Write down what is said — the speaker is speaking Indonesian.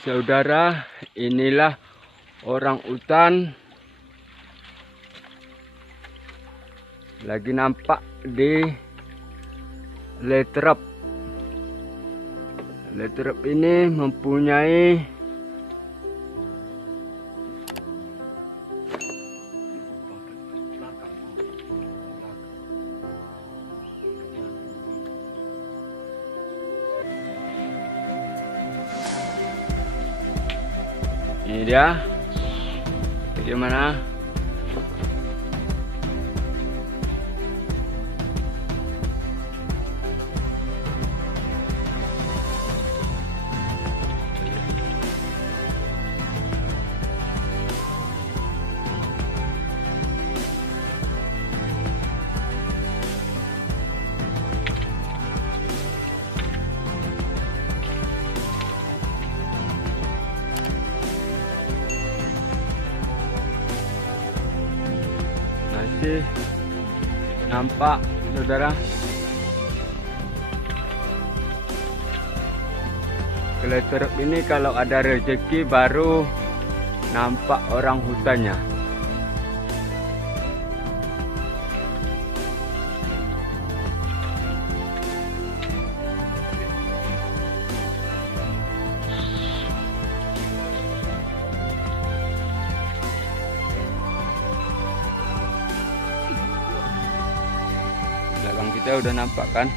Saudara, inilah orang utan lagi nampak di Latrap. Latrap ini mempunyai ini dia bagaimana masih nampak saudara. Latrap ini kalau ada rezeki baru nampak orang hutannya. Belakang kita udah nampak kan.